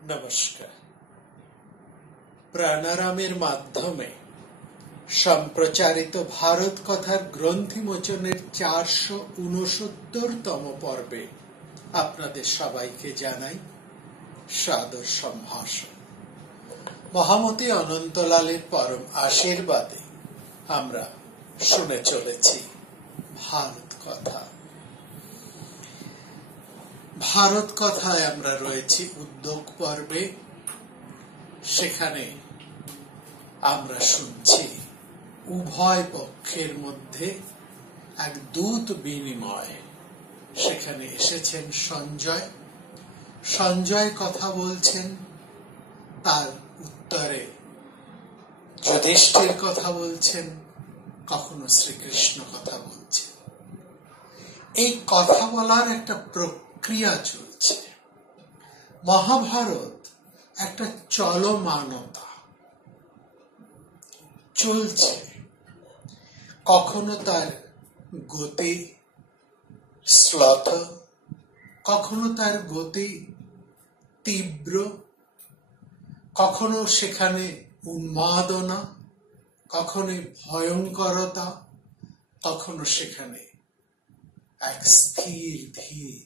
নমস্কার। প্রাণারামের মাধ্যমে সম্প্রচারিত ভারত কথার গ্রন্থিমোচনের 469তম পর্বে আপনাদের সবাইকে জানাই সাদর সম্ভাষণ। মহামতি অনন্তলালের পরম আশীর্বাদে আমরা শুনে চলেছি ভারত কথা। ভারত কথায় আমরা রয়েছি উদ্যোগ পর্বে। সেখানে আমরা শুনছি উভয় পক্ষের মধ্যে এক দূত বিনিময়। সেখানে এসেছেন সঞ্জয় কথা বলছেন, তার উত্তরে যুধিষ্ঠির কথা বলছেন, কখনো শ্রীকৃষ্ণ কথা বলছেন। এই কথা বলার একটা প্রক্রিয়া চলছে। মহাভারত একটা চলমানতা চলছে। কখনো তার গতি শ্লথ, কখনো তার গতি তীব্র, কখনো সেখানে উন্মাদনা, কখনো ভয়ঙ্করতা, কখনো সেখানে এক স্থির ধীর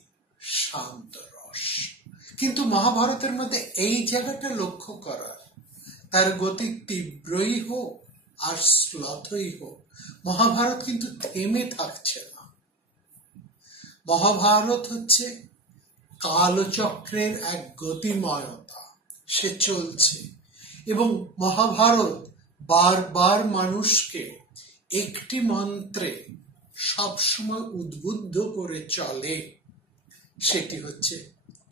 শান্ত রস। কিন্তু মহাভারতের মধ্যে এই জায়গাটা লক্ষ্য করার, তার গতি তীব্রই হোক আর শ্লথই হোক, মহাভারত কিন্তু থেমে থাকছে না। মহাভারত হচ্ছে কালচক্রের এক গতিময়তা, সে চলছে। এবং মহাভারত বারবার মানুষকে একটি মন্ত্রে সবসময় উদ্বুদ্ধ করে চলে, সেটি হচ্ছে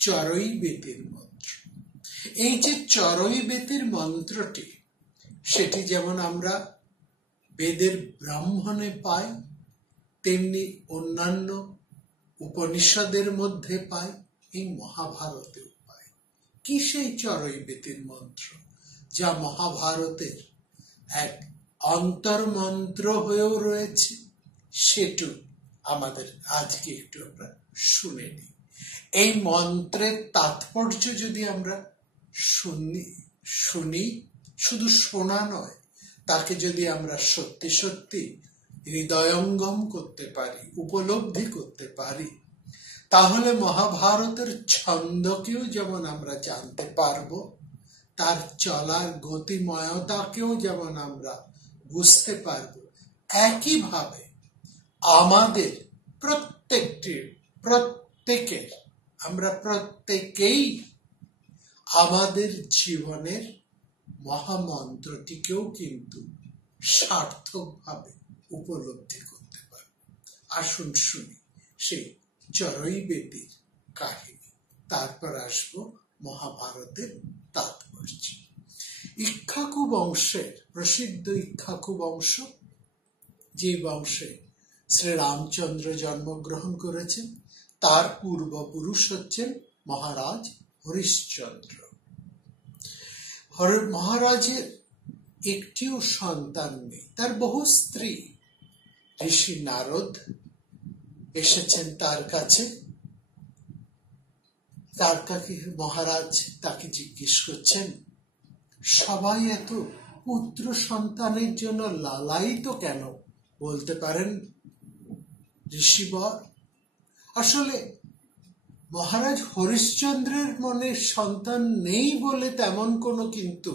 চরৈবেতির মন্ত্র। এই যে চরৈবেতির মন্ত্রটি, সেটি যেমন আমরা বেদের ব্রাহ্মণে পাই, তেমনি অন্যান্য উপনিষদের মধ্যে পাই, এই মহাভারতেও পাই। কি সেই চরৈবেতির মন্ত্র, যা মহাভারতের এক অন্তর্মন্ত্র হয়েও রয়েছে? সেটু আমাদের আজকে একটু আমরা শুনে নিই। এই মন্ত্রের তাৎপর্য যদি আমরা শুনি, শুধু শোনা নয়, তাকে যদি আমরা সত্যি সত্যি হৃদয়ঙ্গম করতে পারি, উপলব্ধি করতে পারি, তাহলে মহাভারতের ছন্দকেও যেমন আমরা জানতে পারবো, তার চলার গতিময়তাকেও যেমন আমরা বুঝতে পারবো, একইভাবে আমাদের আমরা প্রত্যেকেই আমাদের জীবনের মহামন্ত্রটিকেও কিন্তু সার্থকভাবে উপলব্ধি করতে পারব। আসুন শুনি সেই চরৈবেতির কাহিনী, তারপর আসবো মহাভারতের তাৎপর্য। ইক্ষ্বাকু বংশের প্রসিদ্ধ ইক্ষ্বাকু বংশ, যে বংশে শ্রীরামচন্দ্র জন্মগ্রহণ করেছেন, তার পূর্বপুরুষ হচ্ছেন মহারাজ হরিশ্চন্দ্র। মহারাজের একটিও সন্তান নেই, তার বহু স্ত্রী। ঋষি নারদ এসেছেন তার কাছে। মহারাজ তাকে জিজ্ঞেস করছেন, সবাই এত পুত্র সন্তানের জন্য লালায়িত কেন, বলতে পারেন ঋষিবর? আসলে মহারাজ হরিশ্চন্দ্রের মনে সন্তান নেই বলে তেমন কোনো কিন্তু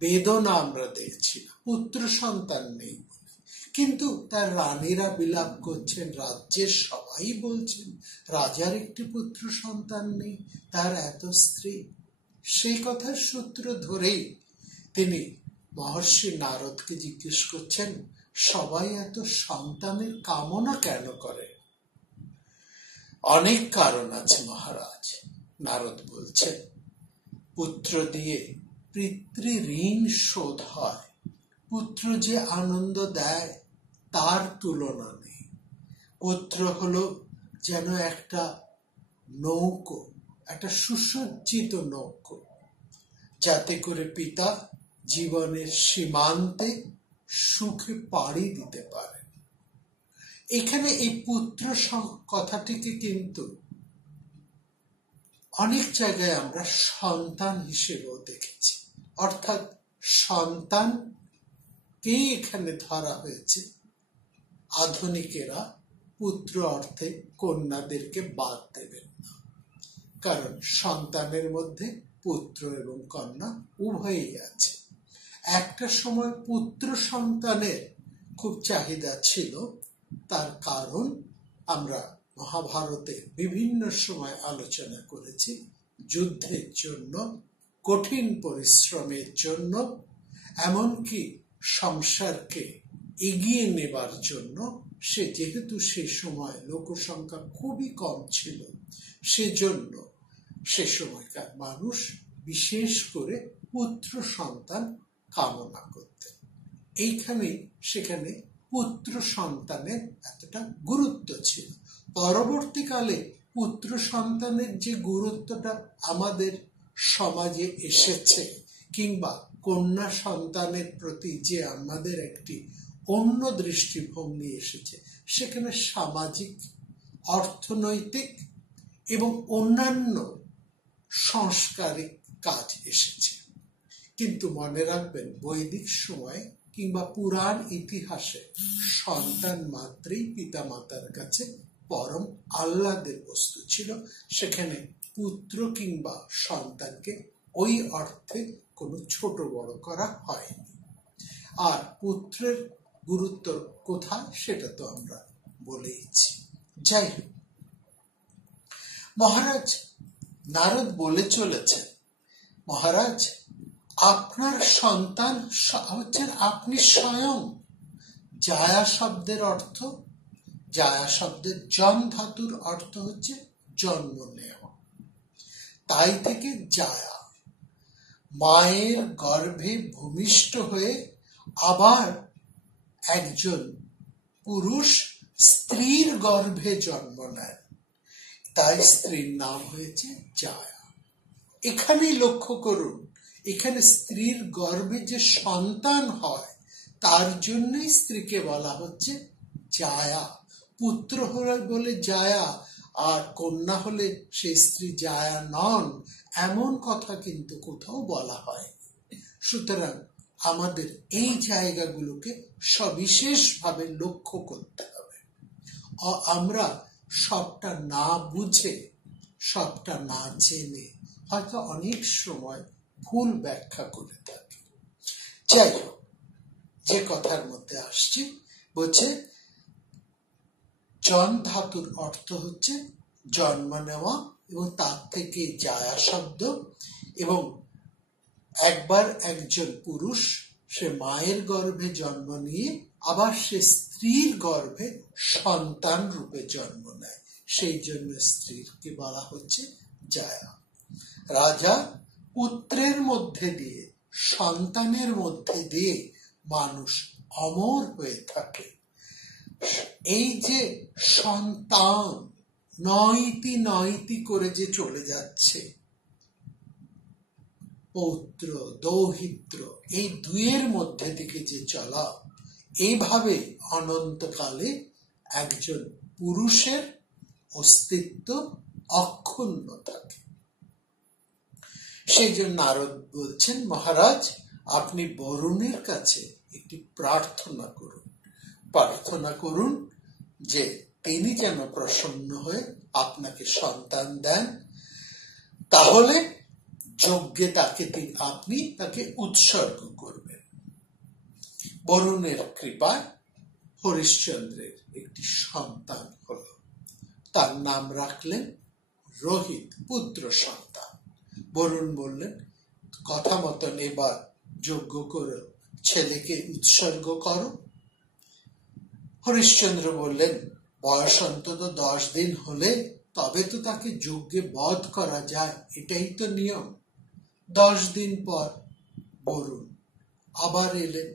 বেদনা আমরা দেখছি না, পুত্র সন্তান নেই বলে। কিন্তু তার রানীরা বিলাপ করছেন, রাজ্যের সবাই বলছেন রাজার একটি পুত্র সন্তান নেই, তার এত স্ত্রী। সেই কথার সূত্র ধরেই তিনি মহর্ষি নারদকে জিজ্ঞেস করছেন, সবাই এত সন্তানের কামনা কেন করে? অনেক কারণ আছে মহারাজ। নারদ বলছেন, পুত্র দিয়ে পিতৃ ঋণ শোধ হয়। পুত্র যে আনন্দ দেয় তার তুলনা নেই। পুত্র হলো যেন একটা নৌকো, একটা সুসজ্জিত নৌকো, যাতে করে পিতা জীবনের সীমান্তে সুখে পাড়ি দিতে পারে। এখানে এই পুত্র কথাটিকে কিন্তু অনেক জায়গায় আমরা সন্তান হিসেবেও দেখেছি, অর্থাৎ সন্তানকে এখানে ধরা হয়েছে। আধুনিকেরা পুত্র অর্থে কন্যাদেরকে বাদ দেবেন না, কারণ সন্তানের মধ্যে পুত্র এবং কন্যা উভয়ই আছে। একটা সময় পুত্র সন্তানের খুব চাহিদা ছিল, তার কারণ আমরা মহাভারতে বিভিন্ন সময় আলোচনা করেছি। যুদ্ধের জন্য, কঠিন পরিশ্রমের জন্য, এমনকি সংসারকে এগিয়ে নেবার জন্য, যেহেতু সে সময় লোকসংখ্যা খুবই কম ছিল, সেজন্য সে সময়কার মানুষ বিশেষ করে পুত্র সন্তান কামনা করতেন। এইখানে সেখানে পুত্র সন্তানের এতটা গুরুত্ব ছিল। পরবর্তীকালে পুত্র সন্তানের যে গুরুত্বটা আমাদের সমাজে এসেছে, কিংবা কন্যা সন্তানের প্রতি যে আমাদের একটি অন্য দৃষ্টিভঙ্গি এসেছে, সেখানে সামাজিক, অর্থনৈতিক এবং অন্যান্য সংস্কারিক কাজ এসেছে। কিন্তু মনে রাখবেন, বৈদিক সময় কিংবা পুরাণ ইতিহাসে সন্তান মাত্রই পিতামাতার কাছে পরম আহ্লাদের বস্তু ছিল। সেখানে পুত্র কিংবা সন্তানকে ওই অর্থে কোনো ছোট বড় করা হয়নি। আর পুত্রের গুরুত্ব কোথায় সেটা তো আমরা বলেইছি। যাই হোক, মহারাজ নারদ বলে চলেছেন, মহারাজ আপনার সন্তান হচ্ছেন আপনি স্বয়ং। জায়া শব্দের অর্থ, জায়া শব্দের জন ধাতুর অর্থ হচ্ছে জন্ম নেওয়া। তাই থেকে জায়া, মায়ের গর্ভে ভূমিষ্ঠ হয়ে আবার একজন পুরুষ স্ত্রীর গর্ভে জন্ম নেন, তাই স্ত্রীর নাম হয়েছে জায়া। এখানেই লক্ষ্য করুন, এখানে স্ত্রীর গর্ভে যে সন্তান হয় তার জন্যই স্ত্রীকে বলা হচ্ছে জায়া। পুত্র হলে বলে জায়া, আর কন্যা হলে সেই স্ত্রী জায়া নন, এমন কথা কিন্তু কোথাও বলা হয়। সুতরাং আমাদের এই জায়গাগুলোকে সবিশেষভাবে লক্ষ্য করতে হবে। আমরা সবটা না বুঝে, সবটা না জেনে হয়তো অনেক সময় ভুল ব্যাখ্যা করে থাকি। যাই হোক, যে কথার মধ্যে আসছি, বলছে জন ধাতুর অর্থ হচ্ছে জন্ম নেওয়া, এবং তার থেকে জায়া শব্দ। এবং একবার একজন পুরুষ সে মায়ের গর্ভে জন্ম নিয়ে আবার সে স্ত্রীর গর্ভে সন্তান রূপে জন্ম নেয়, সেই জন্য স্ত্রীকে বলা হচ্ছে জায়া। রাজা পুত্রের মধ্যে দিয়ে, সন্তানের মধ্যে দিয়ে মানুষ অমর হয়ে থাকে। এই যে সন্তান নয়তি নয়তি করে যে চলে যাচ্ছে, পৌত্র দৌহিত্র, এই দুয়ের মধ্যে থেকে যে চলা, এইভাবে অনন্তকালে একজন পুরুষের অস্তিত্ব অক্ষুণ্ণ থাকে। সেই জন্য নারদ বলছেন, মহারাজ আপনি বরুণের কাছে একটি প্রার্থনা করুন, প্রার্থনা করুন যে তিনি যেন প্রসন্ন হয়ে আপনাকে সন্তান দেন, তাহলে যজ্ঞে আপনি তাকে উৎসর্গ করবেন। বরুণের কৃপায় হরিশ্চন্দ্রের একটি সন্তান হল, তার নাম রাখলেন রোহিত, পুত্র সন্তান। বরুণ বললেন, কথা মতন এবার যজ্ঞ করো, ছেলেকে উৎসর্গ করো। হরিশ্চন্দ্র বললেন, বয়স অন্তত 10 দিন হলে তবে তো তাকে যজ্ঞে বধ করা যায়, এটাই তো নিয়ম। 10 দিন পর বরুণ আবার এলেন,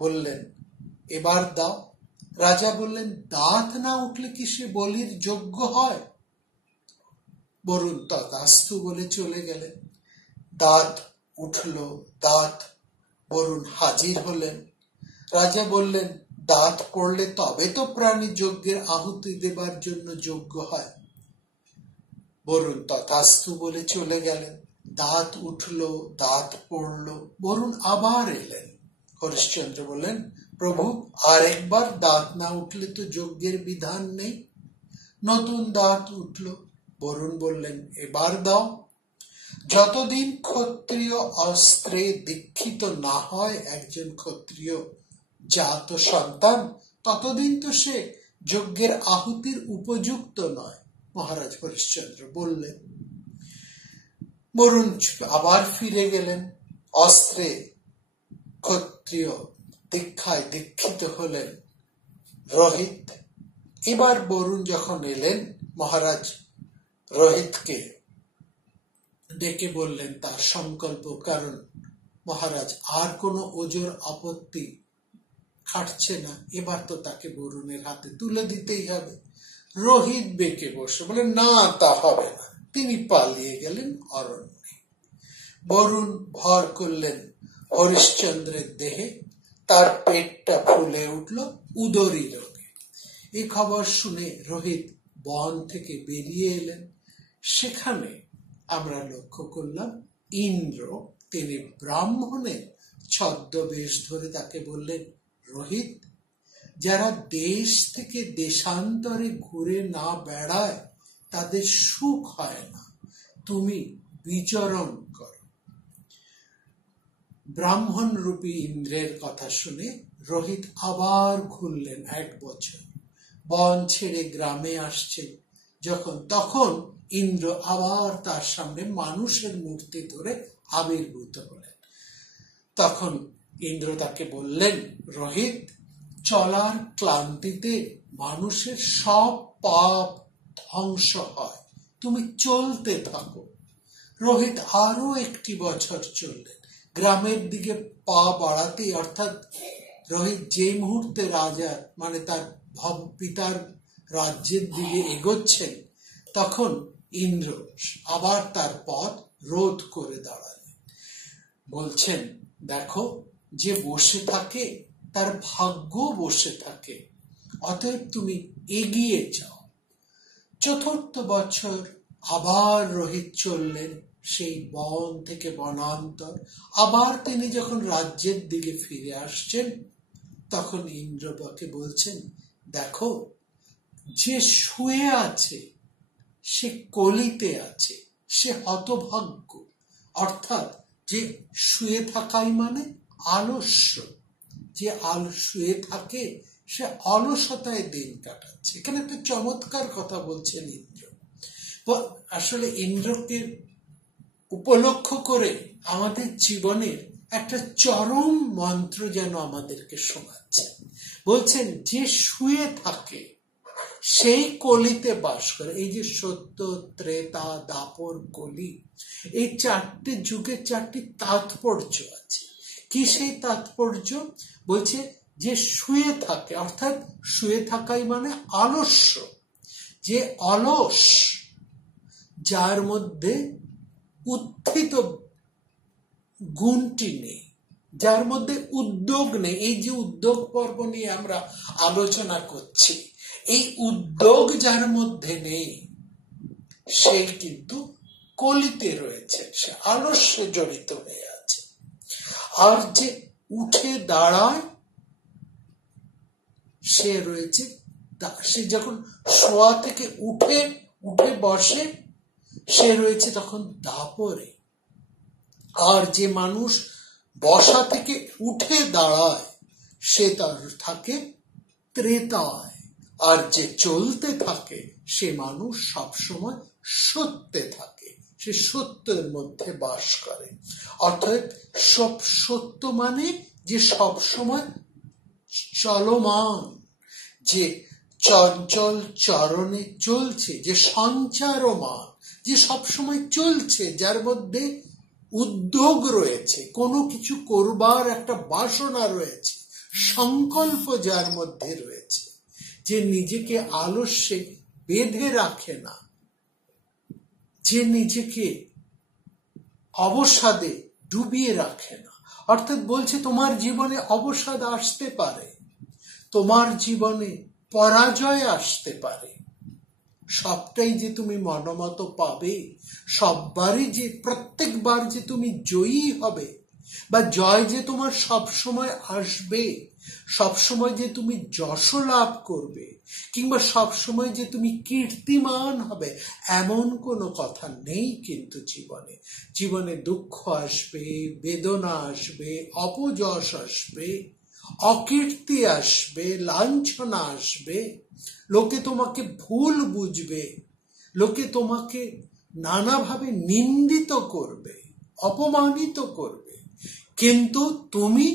বললেন এবার দাও। রাজা বললেন, দাঁত না উঠলে কি সে বলির যোগ্য হয়? বরুণ তথাস্তু বলে চলে গেলেন। দাঁত উঠল, বরুণ হাজির হলেন। রাজা বললেন, দাঁত পড়লে তবে তো প্রাণী যজ্ঞের আহুতি দেবার জন্য যোগ্য হয়। বরুণ তথাস্তু বলে চলে গেলেন। দাঁত উঠল, দাঁত পড়ল, বরুণ আবার এলেন। হরিশ্চন্দ্র বললেন, প্রভু আরেকবার দাঁত না উঠলে তো যজ্ঞের বিধান নেই। নতুন দাঁত উঠল। বরুণ বললেন, এবার দাও। যতদিন ক্ষত্রিয় অস্ত্রে দীক্ষিত না হয় একজন ক্ষত্রিয় জাত সন্তান, ততদিন তো সে যজ্ঞের আহুতির উপযুক্ত নয়। মহারাজ হরিশ্চন্দ্র বললেন। বরুণ আবার ফিরে গেলেন। অস্ত্রে ক্ষত্রিয় দীক্ষায় দীক্ষিত হলেন রোহিত। এবার বরুণ যখন এলেন, মহারাজ রোহিতকে ডেকে বললেন তার সংকল্প, কারণ মহারাজ আর কোনো ওজোর আপত্তি খাটছে না, এবার তো তাকে বরুণের হাতে তুলে দিতেই হবে। রোহিত বেঁকে বসে বলে, না, তা হবে না। তিনি পালিয়ে গেলেন অরণ্যে। বরুণ ভর করলেন হরিশ্চন্দ্রের দেহে। তার পেটটা ফুলে উঠল উদরী রোগে। এই খবর শুনে রোহিত বন থেকে বেরিয়ে এলেন। সেখানে আমরা লক্ষ্য করলাম ইন্দ্র, তিনি ব্রাহ্মণের ছদ্মবেশ ধরে তাকে বললেন, রোহিত, যারা দেশ থেকে দেশান্তরে ঘুরে না বেড়ায় তাদের সুখ হয় না, তুমি বিচরণ করো। ব্রাহ্মণ রূপী ইন্দ্রের কথা শুনে রোহিত আবার ঘুরলেন 1 বছর। বন ছেড়ে গ্রামে আসছেন তখন ইন্দ্র আবার তার সামনে মানুষের মূর্তি ধরে আবির্ভূত হলেন। তখন ইন্দ্র তাকে বললেন, রোহিত, চলার ক্লান্তিতে মানুষের সব পাপ ধ্বংস হয়, তুমি চলতে থাকো। রোহিত আরো 1 বছর চললেন। গ্রামের দিকে পা বাড়াতে, অর্থাৎ রোহিত যে মুহূর্তে রাজা মানে তার পিতার রাজ্যের দিকে এগোচ্ছেন, তখন ইন্দ্র আবার তার পথ রোধ করে দাঁড়ালেন। বলছেন, দেখো, যে বসে থাকে তার ভাগ্য বসে থাকে, অতএব তুমি এগিয়ে যাও। 4th বছর আবার রোহিত চললেন সেই বন থেকে বনান্তর। আবার তিনি যখন রাজ্যের দিকে ফিরে আসছেন, তখন ইন্দ্রকে বলছেন, দেখো, যে শুয়ে আছে সে কলিতে আছে, সে হতভাগ্য। অর্থাৎ যে শুয়ে থাকাই মানে আলস্য, যে শুয়ে থাকে সে অলসতায় দিন কাটাচ্ছে। এখানে একটা চমৎকার কথা বলছেন ইন্দ্র। আসলে ইন্দ্রকে উপলক্ষ করে আমাদের জীবনের একটা চরম মন্ত্র যেন আমাদেরকে শোনাচ্ছে। বলছেন, যে শুয়ে থাকে সেই কলিতে বাস করে। এই যে সত্য, ত্রেতা, দাপর, কলি, এই 4টে যুগের 4টি তাৎপর্য আছে। কি সেই তাৎপর্য? বলছে যে শুয়ে থাকে, অর্থাৎ শুয়ে থাকাই মানে আলস্য, যে অলস, যার মধ্যে উত্থিত গুণটি নেই, যার মধ্যে উদ্যোগ নেই। এই যে উদ্যোগ পর্ব নিয়ে আমরা আলোচনা করছি, এই উদ্যোগ যার মধ্যে নেই সেই কিন্তু কলিতে রয়েছে, সে আলস্যে জড়িত হয়ে আছে। আর যে উঠে দাঁড়ায় সে রয়েছে, সে যখন শোয়া থেকে উঠে বসে সে রয়েছে তখন দাপরে। আর যে মানুষ বসা থেকে উঠে দাঁড়ায় সে তার থাকে ত্রেতায়। আর যে চলতে থাকে সে মানুষ সবসময় সত্যে থাকে, সে সত্যের মধ্যে বাস করে। অর্থাৎ সত্য মানে যে সবসময় চলমান, যে চঞ্চল চরণে চলছে, যে সঞ্চারমান, যে সবসময় চলছে, যার মধ্যে উদ্যোগ রয়েছে, কোনো কিছু করবার একটা বাসনা রয়েছে, সংকল্প যার মধ্যে রয়েছে, যে নিজেকে আলস্যে বেঁধে রাখে না, যে নিজেকে অবসাদে ডুবিয়ে রাখে না। অর্থাৎ বলছে, তোমার জীবনে অবসাদ আসতে পারে, তোমার জীবনে পরাজয় আসতে পারে, সবটাই যে তুমি মনমতো পাবে, সববারই যে প্রত্যেকবার যে তুমি জয়ী হবে, বা জয় যে তোমার সবসময় আসবে, সবসময় যে তুমি যশ লাভ করবে, কিংবা সবসময় যে তুমি কীর্তিমান হবে, এমন কোনো কথা নেই কিন্তু জীবনে। জীবনে দুঃখ আসবে, বেদনা আসবে, অপযশ আসবে, অকীর্তি আসবে, লাঞ্ছনা আসবে, লোকে তোমাকে ভুল বুঝবে, লোকে তোমাকে নানাভাবে নিন্দিত করবে, অপমানিত করবে, কিন্তু তুমি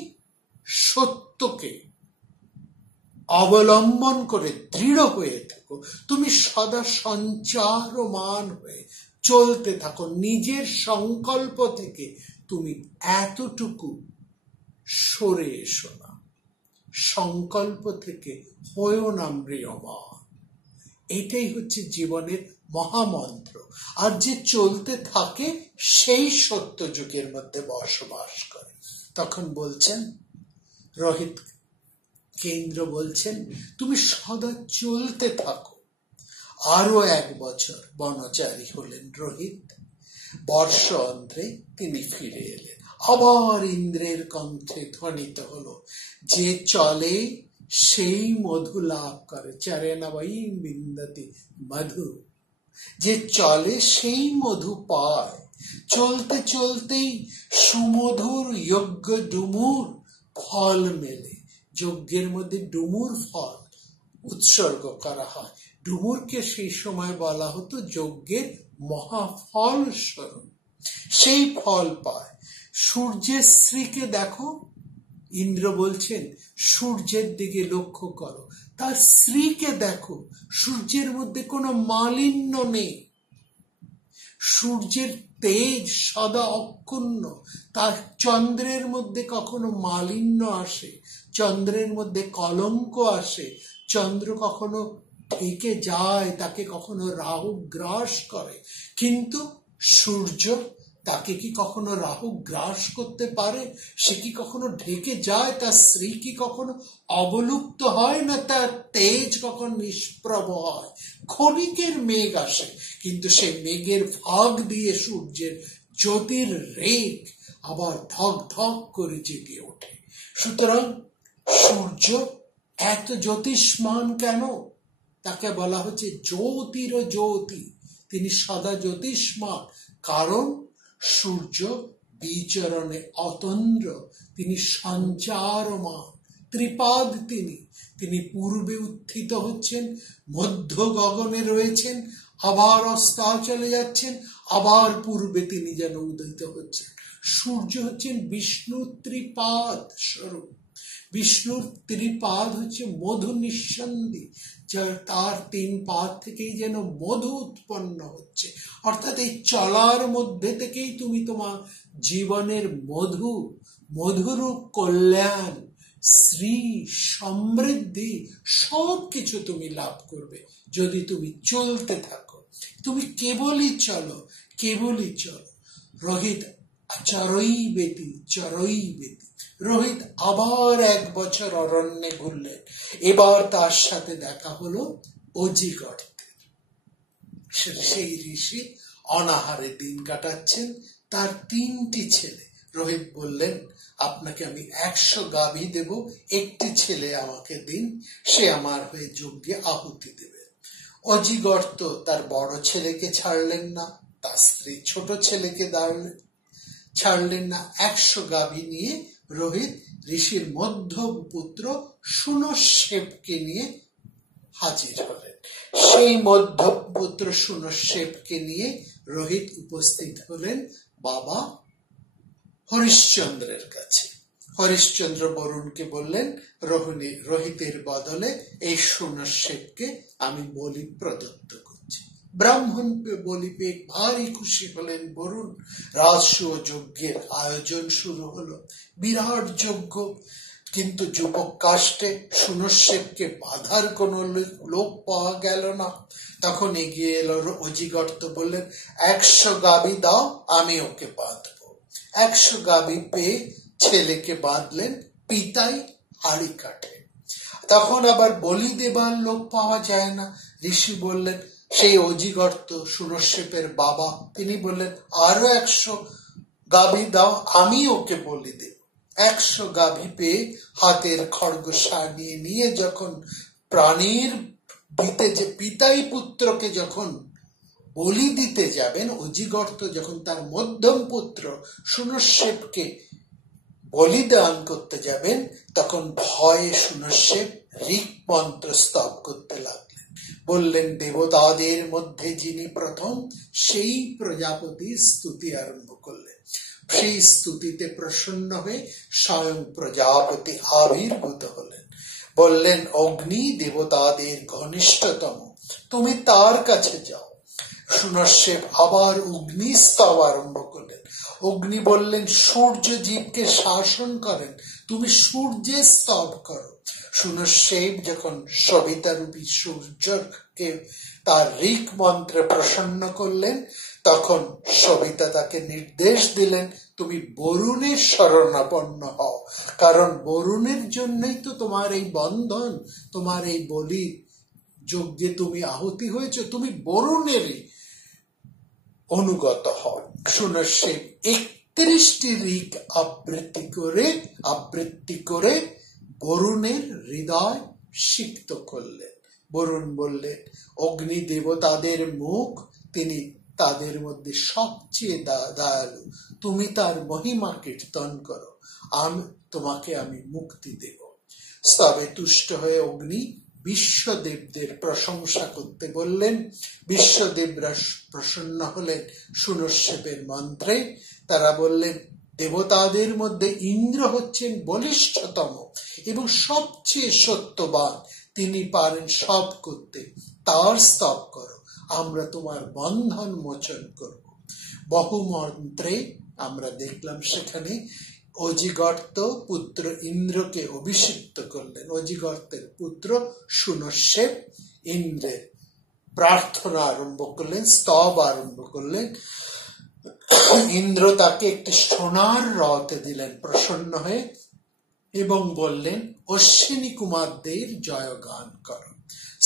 সত্যকে অবলম্বন করে দৃঢ় হয়ে থাকো, তুমি সদা সঞ্চারমান হয়ে চলতে থাকো। নিজের সংকল্প থেকে তুমি এতটুকু সরে এসো না, সংকল্প থেকে হয়েও না ম্রিয়মান। এটাই হচ্ছে জীবনের মহামন্ত্র। আর যে চলতে থাকে সেই সত্য যুগের মধ্যে বসবাস করে। তখন বলছেন রোহিত কেন্দ্র বলছেন, তুমি সদা চলতে থাকো। আরো 1 বছর বনচারী হলেন রোহিত। বর্ষ অন্ধ্রে তিনি ফিরে এলেন। আবার ইন্দ্রের কণ্ঠে ধ্বনিত হলো, যে চলে সেই মধু লাভ করে। চরেনবৈ বিন্দতি মধু, যে চলে সেই মধু পায়। চলতে চলতেই সুমধুর যজ্ঞ ডুমুর ফল মেলে। যজ্ঞের মধ্যে ডুমুর ফল উৎসর্গ করা হয়। ডুমুরকে সেই সময় বলা হতো যজ্ঞের মহাফল স্বরূপ। সেই ফল পায়। সূর্যের শ্রীকে দেখো, ইন্দ্র বলছেন সূর্যের দিকে লক্ষ্য করো, তার শ্রীকে দেখো, সূর্যের মধ্যে কোনো মালিন্য নেই। সূর্যের তেজ সদা অক্ষুণ্ণ। তার চন্দ্রের মধ্যে কখনো মালিন্য আসে, চন্দ্রের মধ্যে কলঙ্ক আসে, চন্দ্র কখনো ঢেকে যায়, তাকে কখনো রাহু গ্রাস করে, কিন্তু সূর্য, তাকে কি কখনো রাহু গ্রাস করতে পারে? সে কি কখনো ঢেকে যায়? তার শ্রী কি কখনো অবলুপ্ত হয় না? তার তেজ কখন নিষ্প্রভ হয়? ক্ষণিকের মেঘ আসে, কিন্তু সেই মেঘের ফাঁক দিয়ে সূর্যের জ্যোতির রেখ আবার ধক ধক করে জেগে ওঠে। সুতরাং সূর্য এত জ্যোতিষ্মান কেন? তাকে বলা হচ্ছে জ্যোতির জ্যোতি। তিনি সদা জ্যোতিষ্মান, কারণ সূর্য বিচরণে অতন্দ্র, তিনি সঞ্চারমান, ত্রিপাদ। তিনি পূর্বে উত্থিত হচ্ছেন, মধ্য গগনে রয়েছেন, আবার অস্তাচলে যাচ্ছেন, আবার পূর্বে তিনি যেন উদিত হচ্ছেন। সূর্য হচ্ছেন বিষ্ণুর ত্রিপাদ স্বরূপ। বিষ্ণুর ত্রিপাদ হচ্ছে মধু নিঃসন্ধি, তার 3 পাদ থেকেই যেন মধু উৎপন্ন হচ্ছে। অর্থাৎ এই চলার মধ্যে থেকেই তুমি তোমার জীবনের মধুরূপ কল্যাণ, শ্রী, সমৃদ্ধি সব কিছু তুমি লাভ করবে যদি তুমি চলতে থাকো। তুমি কেবলই চলো, কেবলই চলো। রোহিত চরই বেতি। রোহিত আবার 1 বছর অরণ্যে ঘুরলেন। এবার তার সাথে দেখা হলো অজিগর্তের। সেই ঋষি অনাহারে দিন কাটাচ্ছেন। তার 3টি ছেলে। রোহিত বললেন, আপনাকে আমি 100 গাভী দেব, একটি ছেলে আমাকে দিন, সে আমার হয়ে যজ্ঞে আহুতি দেবে। অজিগর্ত তার বড় ছেলেকে ছাড়লেন না, তার স্ত্রী ছোট ছেলেকে ছাড়লেন না। 100 গাভী নিয়ে রোহিত ঋষির মধ্যপুত্র সুনশ্বেপকে নিয়ে হাজির হলেন। সেই মধ্যপুত্র সুনশ্বেপকে নিয়ে রোহিত উপস্থিত হলেন বাবা হরিশ্চন্দ্রের কাছে। হরিশ্চন্দ্র বরুণকে বললেন, রোহিতের বদলে এই সুনশ্বেপকে আমি বলি প্রদত্ত করছি। ব্রাহ্মণ বলি পেয়ে ভারী খুশি হলেন বরুণ। রাজসূয় যজ্ঞের আয়োজন শুরু হলো, বিরাট যজ্ঞ। কিন্তু যুবক কাষ্টে সুনশ্বেপকে বাধার কোনো লোক পাওয়া গেল না। তখন এগিয়ে এলো অজিগর্ত, বললেন, 100 গাভী দাও, আমি ওকে বাঁধবো। 100 গাভী পেয়ে ছেলেকে বাঁধলেন, পিতাই হাড়ি কাটে। তখন আবার বলি দেবার লোক পাওয়া যায় না। ঋষি বললেন, সেই অজিগর্ত সুনশ্বেপের বাবা, তিনি বললেন আরো 100 গাভী দাও, আমি ওকে বলি দেব। 100 গাভী পেয়ে হাতের খড়গ সানিয়ে নিয়ে যখন প্রাণীর দিতে, যে পিতাই পুত্রকে যখন বলি দিতে যাবেন, অজিগর্ত যখন তার মধ্যম পুত্র সুনশ্বেপকে বলিদান করতে যাবেন, তখন ভয়ে সুনশ্বেপ ঋক মন্ত্র স্তব করতে লাগলেন। বললেন দেবতাদের মধ্যে যিনি প্রথম, সেই প্রজাপতির স্তুতি আরম্ভ করলেন। সেই স্তুতিতে প্রসন্ন হয়ে স্বয়ং প্রজাপতি আবির্ভূত হলেন। বললেন অগ্নি দেবতাদের ঘনিষ্ঠতম, তুমি তার কাছে যাও। সুনশ্বেপ আবার অগ্নি স্তব আরম্ভ করলেন। অগ্নি বললেন সূর্য জীবকে শাসন করেন, তুমি সূর্যের স্তব করো। সুনশ্বেপ যখন সবিতারূপী সূর্যকে তার ঋক মন্ত্রে প্রসন্ন করলেন, তখন সবিতা তাকে নির্দেশ দিলেন তুমি বরুণের শরণাপন্ন হও, কারণ বরুণের জন্যই তো তোমার এই বন্ধন, তোমার এই বলি যজ্ঞে তুমি আহুতি হয়েছ, তুমি বরুণেরই অনুগত হও। সুনশ্বেপ 31টি ঋক আবৃত্তি করে বরুণের হৃদয় সিক্ত করলেন। বরুণ বললেন অগ্নি দেবতাদের মুখ, তিনি তাদের মধ্যে সবচেয়ে দয়ালু, তুমি তার মহিমা কীর্তন করো, তোমাকে আমি মুক্তি দেব। স্তবে তুষ্ট হয়ে অগ্নি বিশ্বদেবদের প্রশংসা করতে বললেন। বিশ্বদেবরা প্রসন্ন হলেন সুনশ্বেপের মন্ত্রে। তারা বললেন দেবতাদের মধ্যে ইন্দ্র হচ্ছেন বলিষ্ঠতম এবং সবচেয়ে সত্যবান, তিনি পারেন সব করতে, তার স্তব করো, আমরা তোমার বন্ধন মোচন করব। বহু মন্ত্রে আমরা দেখলাম সেখানে অজিগর্ত পুত্র ইন্দ্রকে অভিষিক্ত করলেন। অজিগর্তের পুত্র সুনশ্বেপ ইন্দ্রের প্রার্থনা আরম্ভ করলেন, স্তব আরম্ভ করলেন। ইন্দ্র তাকে একটি সোনার রথে দিলেন প্রসন্ন হয়ে, এবং বললেন অশ্বিনী কুমারদের জয়গান করো।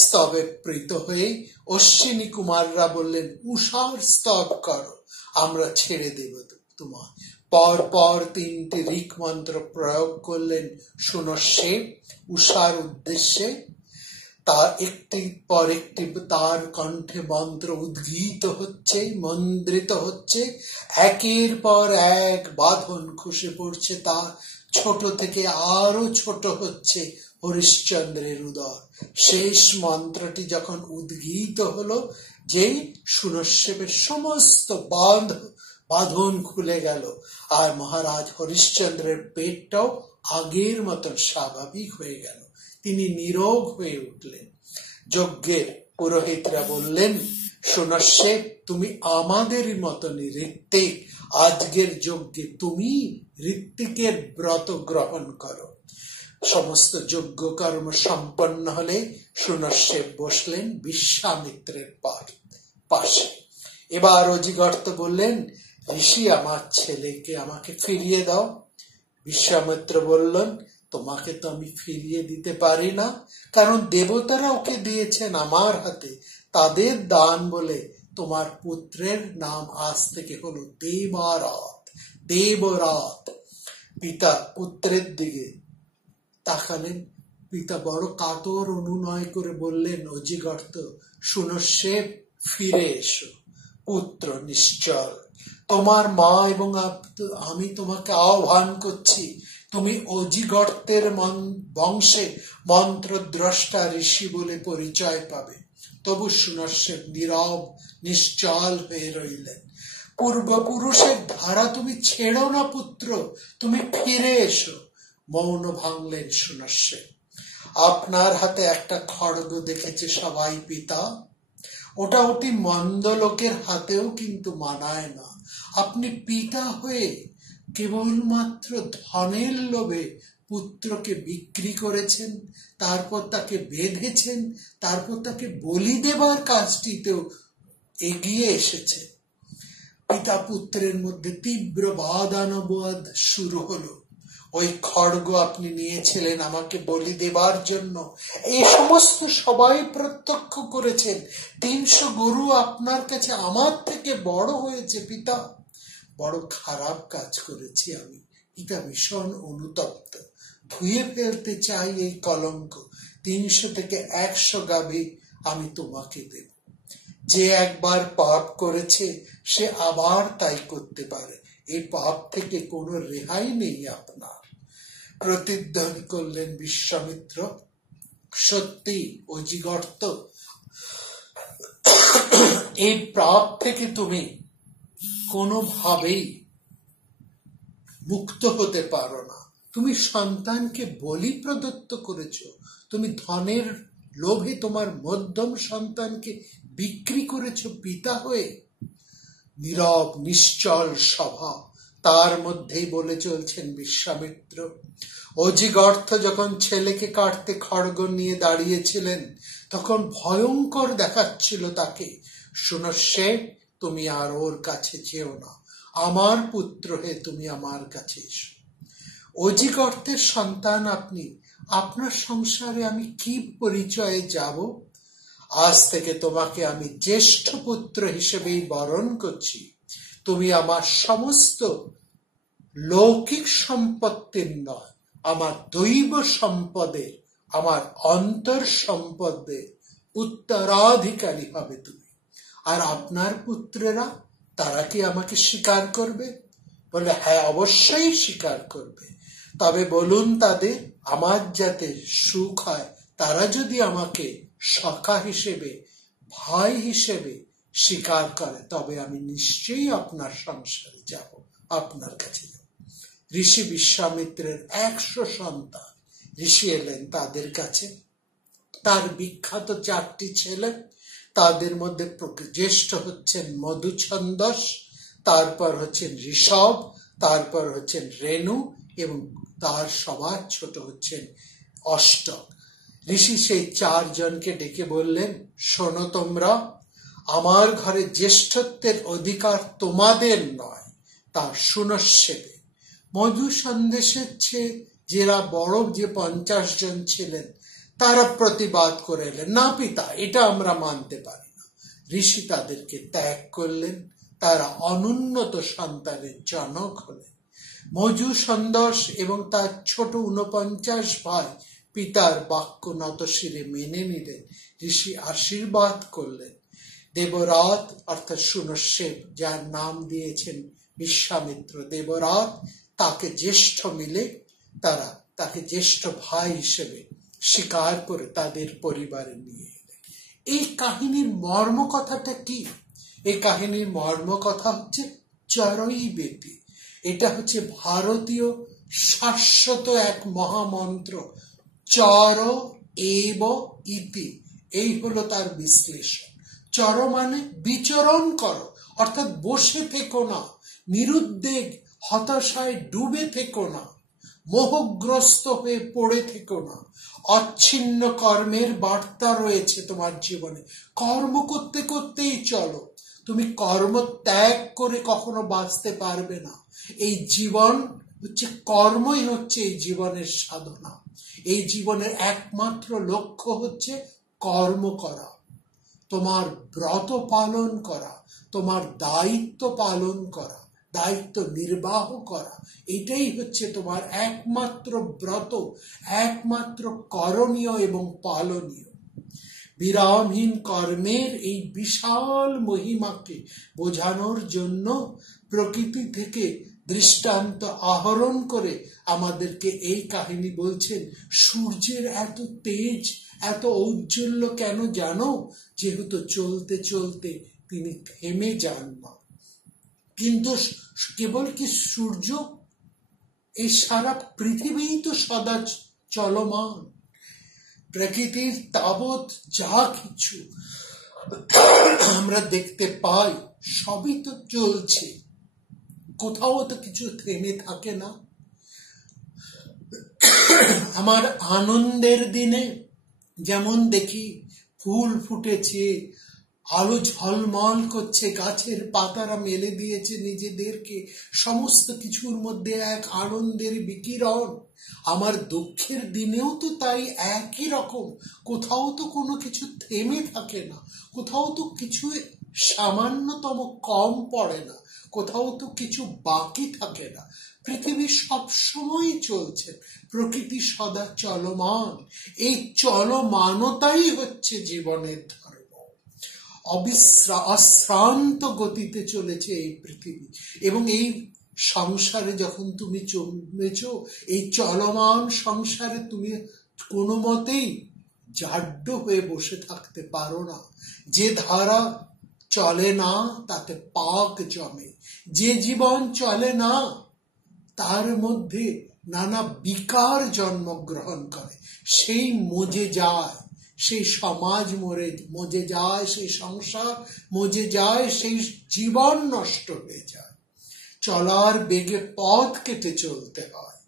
স্তবে প্রীত হয়ে অশ্বিনী কুমাররা বললেন উষার স্তব করো, আমরা ছেড়ে দেব তোমার। পর পর 3টি ঋক মন্ত্র প্রয়োগ করলেন সুনশ্বেপ উষার উদ্দেশ্যে। তার একটি পর একটি তার কণ্ঠে মন্ত্র উদ্গীত হচ্ছে, মন্ত্রিত হচ্ছে, একের পর এক বাঁধন খসে পড়ছে, তার ছোট থেকে আরো ছোট হচ্ছে হরিশ্চন্দ্রের উদর। শেষ মন্ত্রটি যখন উদ্গীত হলো, যে সুনশ্বেপের সমস্ত বাঁধন খুলে গেল, আর মহারাজ হরিশ্চন্দ্রের পেটটাও আগের মতন স্বাভাবিক হয়ে গেল, তিনি নীরব হয়ে উঠলেন। যজ্ঞের পুরোহিতরা বললেন সুনশ্বেপ তুমি আমাদেরই মতনই ঋত্বিক, আজকের যজ্ঞে তুমি ঋত্বিকের ব্রত গ্রহণ করো। সমস্ত যজ্ঞ কর্ম সম্পন্ন হলে সুনশ্বেপ বসলেন বিশ্বামিত্রের পাশে। এবার অজিগর্ত বললেন ঋষি আমার ছেলেকে আমাকে ফিরিয়ে দাও। বিশ্বামিত্র বললেন তোমাকে তো আমি ফিরিয়ে দিতে পারি না, কারণ দেবতারা ওকে দিয়েছেন আমার হাতে, তাদের দান বলে তোমার পুত্রের নাম আজ থেকে হলো দেবরাত। দেবরাত। পিতা পুত্রের দিকে তাকালেন, পিতা বড় কাতর অনুনয় করে বললেন অজিগর্ত সুনশ্বেপ ফিরে এসো, পুত্র নিশ্চল, তোমার মা এবং আমি তোমাকে আহ্বান করছি, তুমি অজিগর্তের বংশে মন্ত্রদ্রষ্টা ঋষি বলে পরিচয় পাবে। তবু সুনশ্বেপ নীরব নিশ্চল হয়ে রইলেন। পূর্বপুরুষের ধারা তুমি ছেড়ো না পুত্র, তুমি ফিরে এসো। মৌন ভাঙলেন সুনশ্বেপ। আপনার হাতে একটা খড়গ দেখেছে সবাই পিতা, ওটা অতি মন্দ লোকের হাতেও কিন্তু মানায় না। আপনি পিতা হয়ে কেবলমাত্র ধনের লোভে পুত্রকে বিক্রি করেছেন, তারপর তাকে বেঁধেছেন, তারপর তাকে বলি দেবার কাজটিতেও এগিয়ে এসেছে। পিতা পুত্রের মধ্যে তীব্র বাদানুবাদ শুরু হলো। ওই খড়গ আপনি নিয়েছিলেন আমাকে বলি দেবার জন্য, এই সমস্ত সবাই প্রত্যক্ষ করেছেন। 300 গরু আপনার কাছে আমার থেকে বড় হয়েছে পিতা। বড় খারাপ কাজ করেছি আমি, পিতা ভীষণ অনুতপ্ত। ধুয়ে ফেলতে চাই এই কলঙ্ক। 300 থেকে 100 গাভী আমি তোমাকে দেব। যে একবার পাপ করেছে সে আবার তাই করতে পারে, এই পাপ থেকে কোনো রেহাই নেই আপনার। প্রতিধ্বনি করলেন বিশ্বামিত্র, সত্যি অজিগর্ত, এই পাপ থেকে তুমি কোনোভাবেই মুক্ত হতে পারো না। তুমি সন্তানকে বলি প্রদত্ত করেছো, তুমি ধনের লোভে তোমার মধ্যম সন্তানকে বিক্রি করেছো পিতা হয়ে। নীরব নিশ্চল সভা, তার মধ্যেই বলে চলছেন বিশ্বামিত্র। অজিগর্থ যখন ছেলেকে কাটতে খড়গ নিয়ে দাঁড়িয়েছিলেন তখন ভয়ঙ্কর দেখাচ্ছিল তাকে। শোনো শেঠ, তুমি আর ওর কাছে যেও না, আমার পুত্র হয়ে তুমি আমার কাছে এসো। অজিগর্তের সন্তান আপনি, আপনার সংসারে আমি কি পরিচয়ে যাব? আজ থেকে তোমাকে আমি জ্যেষ্ঠ পুত্র হিসেবেই বরণ করছি। তুমি আমার সমস্ত লৌকিক সম্পত্তির নয়, আমার দৈব সম্পদের, আমার অন্তর সম্পদের উত্তরাধিকারী হবে তুমি। আর আপনার পুত্রেরা, তারা কি আমাকে স্বীকার করবে? বলে হ্যাঁ, অবশ্যই স্বীকার করবে। তবে বলুন তাদের, আমার যাতে সুখ হয়, তারা যদি আমাকে সখা হিসেবে, ভাই হিসেবে স্বীকার করে, তবে আমি নিশ্চয়ই আপনার সংসারে যাব, আপনার কাছে যাব। ঋষি বিশ্বামিত্রের 100 সন্তান ঋষি এলেন তাদের কাছে। তার বিখ্যাত 4টি ছেলে, তাদের মধ্যে জ্যেষ্ঠ হচ্ছেন মধুছন্দস, তারপর হচ্ছেন ঋষভ, তারপর হচ্ছেন রেণু, এবং তার সবার ছোট হচ্ছেন অষ্টক। ঋষি সেই 4 জনকে ডেকে বললেন, শোনো তোমরা, আমার ঘরে জ্যেষ্ঠত্বের অধিকার তোমাদের নয়, তা শুনস্যেবে। মধু সন্দেশের চেয়ে যারা বড়, যে 50 জন ছিলেন, তারা প্রতিবাদ করে এলেন, না পিতা, এটা আমরা মানতে পারি না। ঋষি তাদেরকে ত্যাগ করলেন, তারা অনুন্নত সন্তানের জনক হলেন। মধু সন্দেশ এবং তার ছোট 49 ভাই পিতার বাক্য নতশিরে মেনে নিলেন। ঋষি আশীর্বাদ করলেন। দেবরাত অর্থাৎ শুনস্যেব, যার নাম দিয়েছেন বিশ্বামিত্র দেবরাত, তাকে জ্যেষ্ঠ মিলে তারা তাকে জ্যেষ্ঠ ভাই হিসেবে স্বীকার করে তাদের পরিবারে নিয়ে এলেন। এই কাহিনীর মর্ম কথাটা কি? এই কাহিনীর মর্ম কথা হচ্ছে চরৈবেতি। এটা হচ্ছে ভারতীয় শাশ্বত এক মহামন্ত্র, চর এব ইতি। এই হলো তার বিশ্লেষণ। চর মানে বিচরণ করো, অর্থাৎ বসে থেকো না, নিরুদ্বেগ হতাশায় ডুবে থেকো না, মোহগ্রস্ত হয়ে পড়ে থেকো না। অচ্ছিন্ন কর্মের বার্তা রয়েছে তোমার জীবনে, কর্ম করতে করতেই চলো। তুমি কর্ম ত্যাগ করে কখনো বাঁচতে পারবে না। এই জীবন হচ্ছে, কর্মই হচ্ছে এই জীবনের সাধনা। এই জীবনের একমাত্র লক্ষ্য হচ্ছে কর্ম করা, তোমার ব্রত পালন করা, তোমার দায়িত্ব পালন করা, দায়িত্ব নির্বাহ করা। এটাই হচ্ছে তোমার একমাত্র ব্রত, একমাত্র করণীয় এবং পালনীয়। বিরামহীন কর্মের এই বিশাল মহিমাকে বোঝানোর জন্য প্রকৃতি থেকে দৃষ্টান্ত আহরণ করে আমাদেরকে এই কাহিনী বলছেন। সূর্যের এত তেজ, এত ঔজ্জ্বল্য কেন জানো? যেহেতু চলতে চলতে তিনি থেমে যান না। কিন্তু কেবল কি সূর্য, এই সারা পৃথিবী তো সদা চলমান। প্রকৃতির তাবৎ যা কিছু আমরা দেখতে পাই সবই তো চলছে, কোথাও তো কিছু থেমে থাকে না। আমার আনন্দের দিনে যেমন দেখি ফুল ফুটেছে, আলো ঝলমল করছে, গাছের পাতারা মেলে দিয়েছে নিজেদেরকে, সমস্ত কিছুর মধ্যে এক আনন্দের বিকিরণ। আমার দুঃখের দিনেও তো তাই একই রকম, কোথাও তো কোনো কিছু থেমে থাকে না, কোথাও তো কিছু সামান্যতম কম পড়ে না, কোথাও তো কিছু বাকি থাকে না। পৃথিবী সবসময় চলছে, প্রকৃতি সদা চলমান। এই চলমানতাই হচ্ছে জীবনের ধর্ম। অশ্রান্ত গতিতে চলেছে এই পৃথিবী, এবং এই সংসারে যখন তুমি জন্মেছ, এই চলমান সংসারে তুমি কোনো মতেই জাড্য হয়ে বসে থাকতে পারো না। যে ধারা চলে না তাতে পাক জমে, যে জীবন চলে না তার মধ্যে নানা বিকার জন্মগ্রহণ করে। সেই মজে যায়, সেই সমাজ মজে যায়, সেই সংসার মজে যায়, সেই জীবন নষ্ট হয়ে যায়। চলার বেগে পথ কেটে চলতে হয়।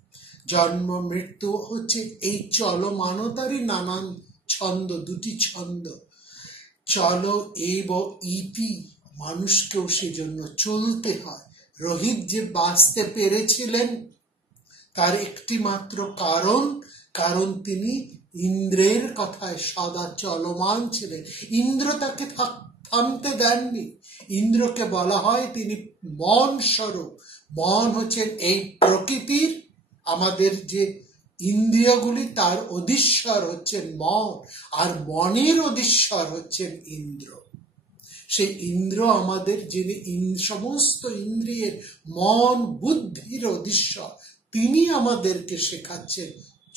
জন্ম মৃত্যু হচ্ছে এই চলমানতারই নানান ছন্দ, দুটি ছন্দ। চলো এব ইতি, মানুষকেও সেজন্য চলতে হয়। রোহিত যে বাঁচতে পেরেছিলেন তার একটি মাত্র কারণ তিনি ইন্দ্রের কথায় সদা চলমান ছিলেন। ইন্দ্র তাকে থামতে দেননি। ইন্দ্রকে বলা হয় তিনি মন স্বরূপ। মন হচ্ছেন এই প্রকৃতির, আমাদের যে ইন্দ্রিয়গুলি তার অধীশ্বর হচ্ছেন মন, আর মনের অধীশ্বর হচ্ছেন ইন্দ্র। সেই ইন্দ্র আমাদের, যিনি সমস্ত ইন্দ্রিয়ের মন বুদ্ধির অধীশ্বর, তিনি আমাদেরকে শেখাচ্ছেন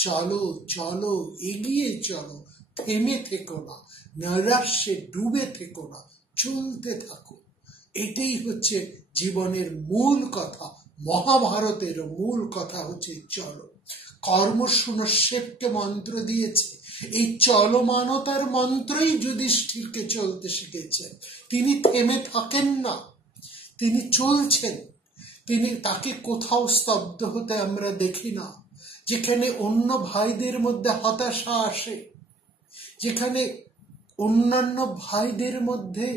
চলো চলো, এগিয়ে চলো, থেমে থেকো না, নৈরাশ্যে ডুবে থেকো না, চলতে থাকো। এটাই হচ্ছে জীবনের মূল কথা। মহাভারতের মূল কথা হচ্ছে চলো। কর্মসুনশ্বেতকে মন্ত্র দিয়েছে, এই চলমানতার মন্ত্রই যুধিষ্ঠিরকে চলতে শিখেছেন। তিনি থেমে থাকেন না, তিনি চলছেন। তাকে কোথাও স্তব্ধ হতে আমরা দেখি না। যেখানে অন্য ভাইদের মধ্যে হতাশা আসে, যেখানে অন্যান্য ভাইদের মধ্যে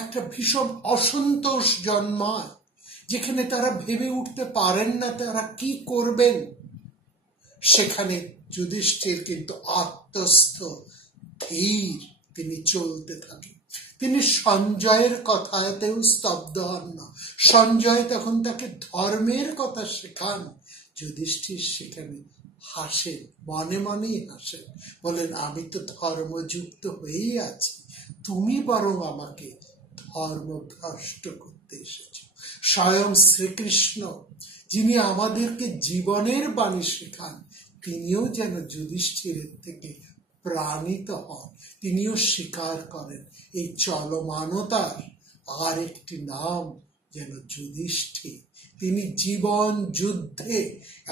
একটা ভীষণ অসন্তোষ জন্মায়, যেখানে তারা ভেবে উঠতে পারেন না তারা কি করবেন, সেখানে যুধিষ্ঠির কিন্তু আত্মস্থ ধীর, তিনি চলতে থাকেন। তিনি সঞ্জয়ের কথাতেও স্তব্ধ হন না। সঞ্জয় তখন তাকে ধর্মের কথা শেখান, যুধিষ্ঠির সেখানে হাসেন, মনে মনেই হাসেন, বলেন আমি তো ধর্মযুক্ত হয়েই আছি, তুমি বরং আমাকে ধর্মভ্রষ্ট করতে এসেছ। স্বয়ং শ্রীকৃষ্ণ, যিনি আমাদেরকে জীবনের বাণী শেখান, তিনিও যেন যুধিষ্ঠিরের থেকে প্রাণিত হন। তিনিও স্বীকার করেন এই চলমানতার আর একটি নাম যেন যুধিষ্ঠির। তিনি জীবন যুদ্ধে,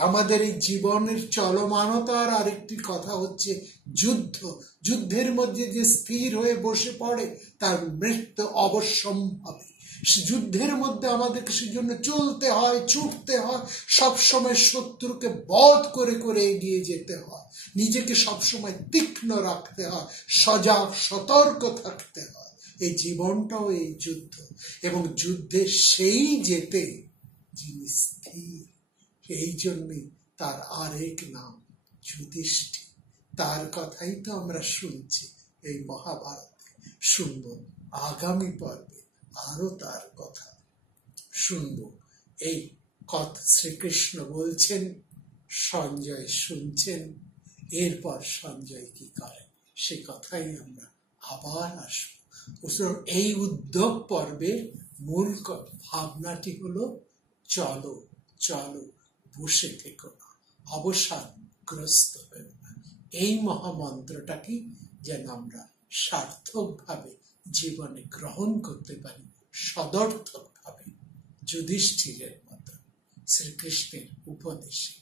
আমাদের এই জীবনের চলমানতার আরেকটি কথা হচ্ছে যুদ্ধ। যুদ্ধের মধ্যে যে স্থির হয়ে বসে পড়ে তার মৃত্যু অবশ্যম্ভাবী। যুদ্ধের মধ্যে আমাদেরকে সেজন্য চলতে হয়, ছুটতে হয়, সবসময় শত্রুকে বধ করে করে এগিয়ে যেতে হয়, নিজেকে সবসময় তীক্ষ্ণ রাখতে হয়, সজাগ সতর্ক থাকতে হয়। এই জীবনটাও এই যুদ্ধ, এবং যুদ্ধে সেই যেতে যিনি স্থির, এই জন্যই তার আরেক নাম যুধিষ্ঠির। তার কথাই তো আমরা শুনছি এই মহাভারতে, শুনবো আগামী পর্বে আরো তার কথা শুনব। এই কথা শ্রীকৃষ্ণ বলছেন, সঞ্জয় শুনছেন, এরপর সঞ্জয় কি করেন সে কথাই আমরা আবার আসবো। এই উদ্যোগ পর্বের মূল ভাবনাটি হলো চলো চলো, বসে থেকো না, অবসাদগ্রস্ত হয়ে না। এই মহামন্ত্রটাকে যেন আমরা সার্থকভাবে জীবনে গ্রহণ করতে পারি, সদর্থকভাবে, যুধিষ্ঠিরের মতো শ্রীকৃষ্ণের উপদেশে।